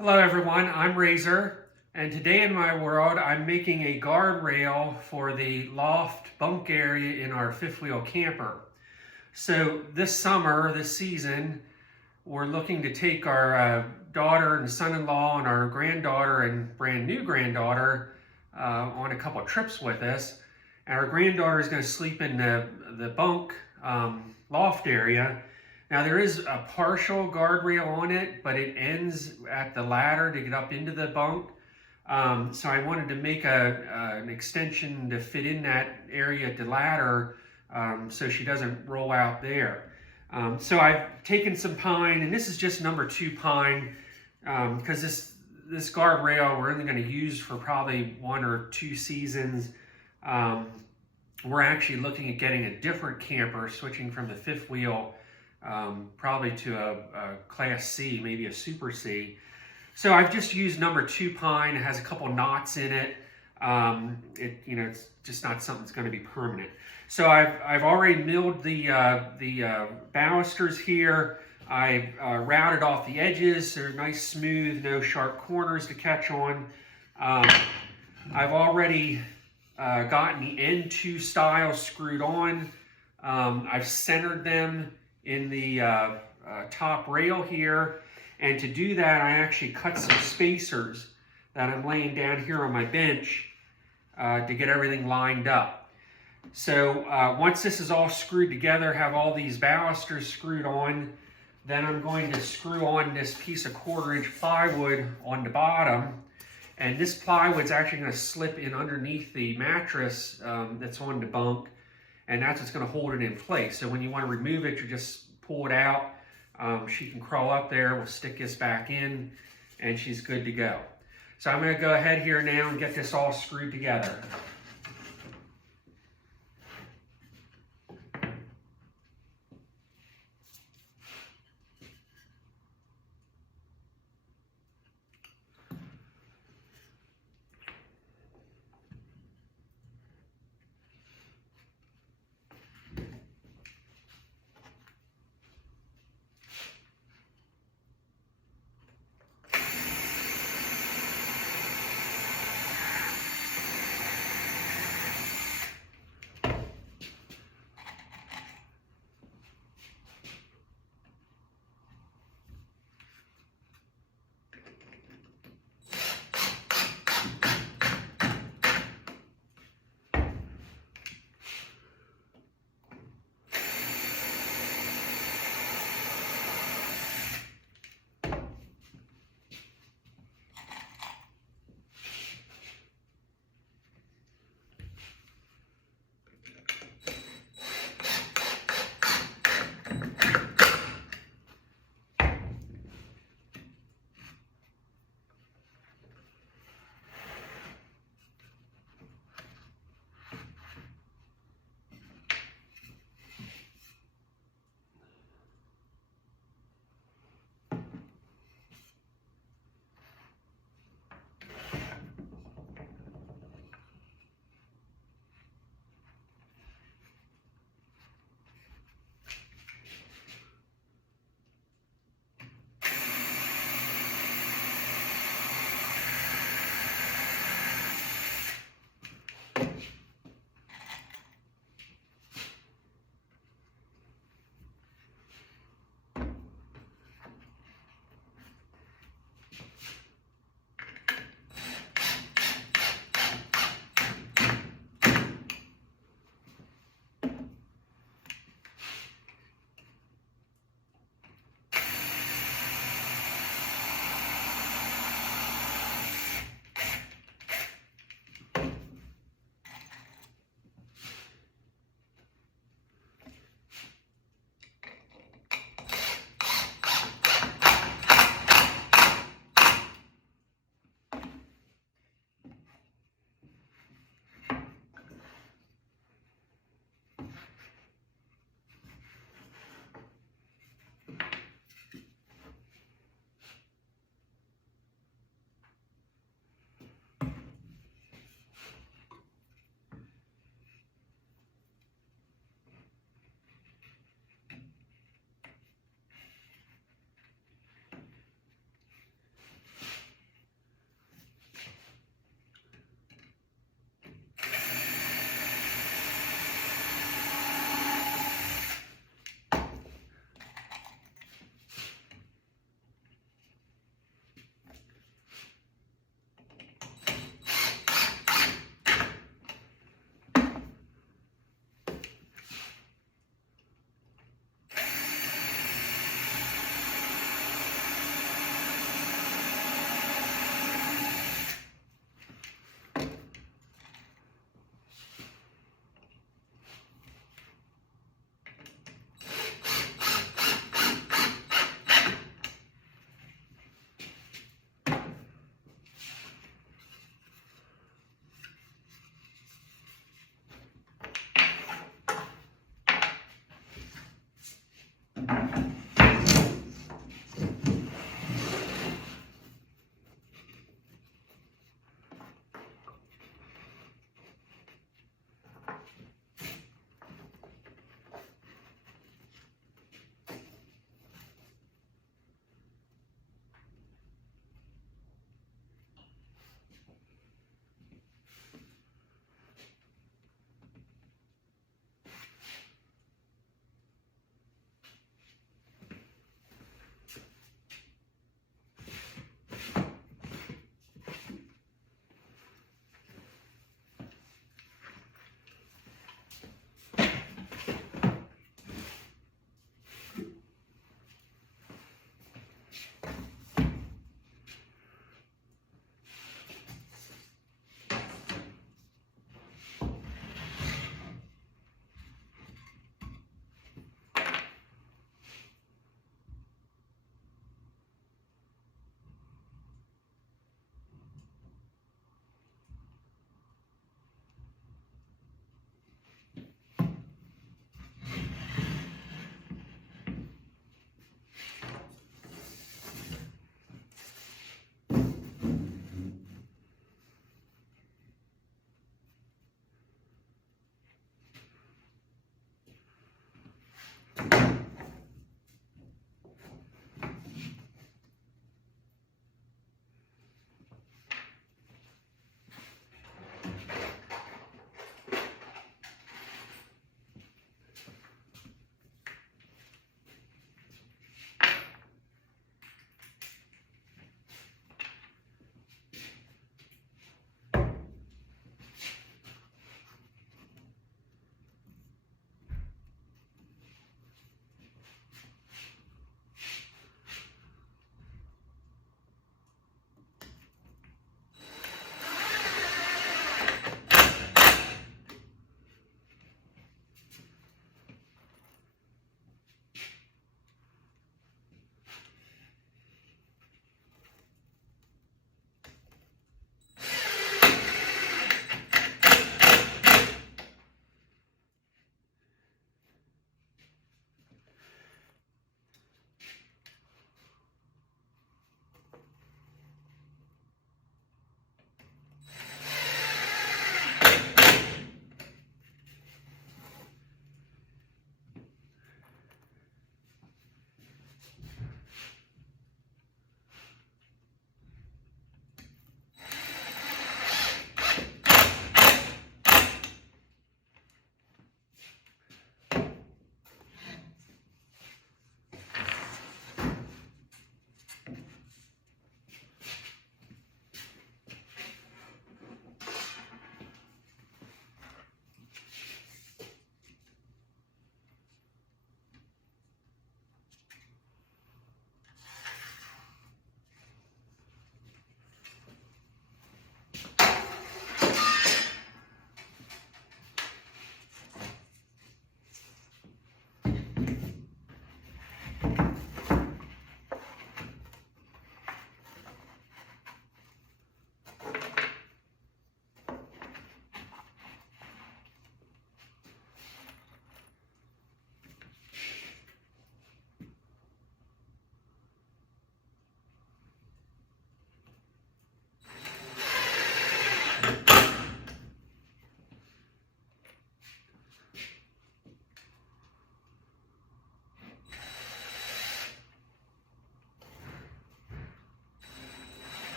Hello everyone, I'm Razor, and today in my world I'm making a guardrail for the loft bunk area in our fifth wheel camper. So this summer, this season, we're looking to take our daughter and son-in-law and our granddaughter and brand new granddaughter on a couple of trips with us. And our granddaughter is going to sleep in the bunk loft area. Now there is a partial guardrail on it, but it ends at the ladder to get up into the bunk. So I wanted to make an extension to fit in that area at the ladder so she doesn't roll out there. So I've taken some pine, and this is just number 2 pine, because this guardrail we're only going to use for probably 1 or 2 seasons. We're actually looking at getting a different camper, switching from the fifth wheel probably to a class C, maybe a super C. So I've just used number 2 pine. It has a couple knots in it. It's just not something that's going to be permanent. So I've already milled the balusters here. I've routed off the edges. They're nice, smooth, no sharp corners to catch on. I've already gotten the N2 stiles screwed on. I've centered them in the top rail here, and to do that I actually cut some spacers that I'm laying down here on my bench to get everything lined up. So once this is all screwed together, have all these balusters screwed on, then I'm going to screw on this piece of 1/4-inch plywood on the bottom, and this plywood's actually going to slip in underneath the mattress that's on the bunk, and that's what's going to hold it in place. So when you want to remove it, you just pull it out. She can crawl up there. We'll stick this back in, and she's good to go. So I'm going to go ahead here now and get this all screwed together.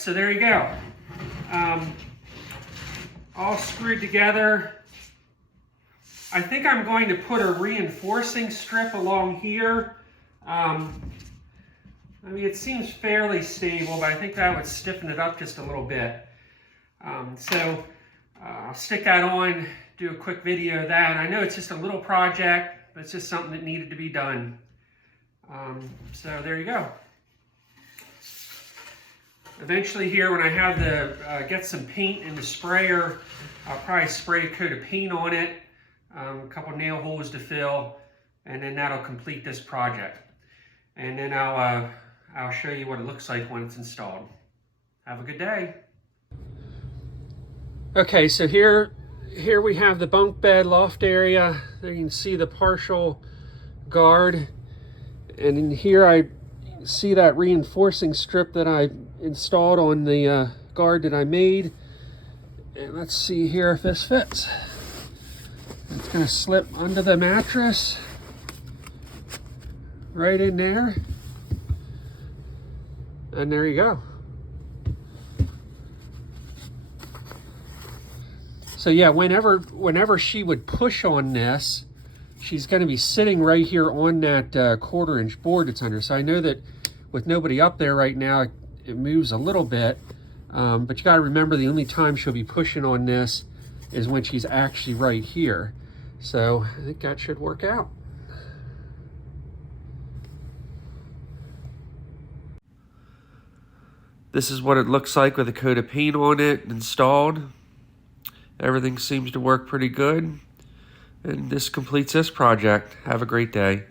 so there you go. All screwed together. I think I'm going to put a reinforcing strip along here. I mean, it seems fairly stable, but I think that would stiffen it up just a little bit. I'll stick that on, do a quick video of that. I know it's just a little project, but it's just something that needed to be done. So there you go. Eventually here, when I have the, get some paint in the sprayer, I'll probably spray a coat of paint on it, a couple nail holes to fill, and then that'll complete this project. And then I'll show you what it looks like when it's installed. Have a good day. Okay, so here we have the bunk bed loft area. There you can see the partial guard. And in here I see that reinforcing strip that I installed on the guard that I made. And let's see here if this fits. It's gonna slip under the mattress, right in there. And there you go. So yeah, whenever she would push on this, she's gonna be sitting right here on that 1/4-inch board that's under. So I know that with nobody up there right now, it moves a little bit, but you gotta remember the only time she'll be pushing on this is when she's actually right here. So I think that should work out. This is what it looks like with a coat of paint on it installed. Everything seems to work pretty good. And this completes this project. Have a great day.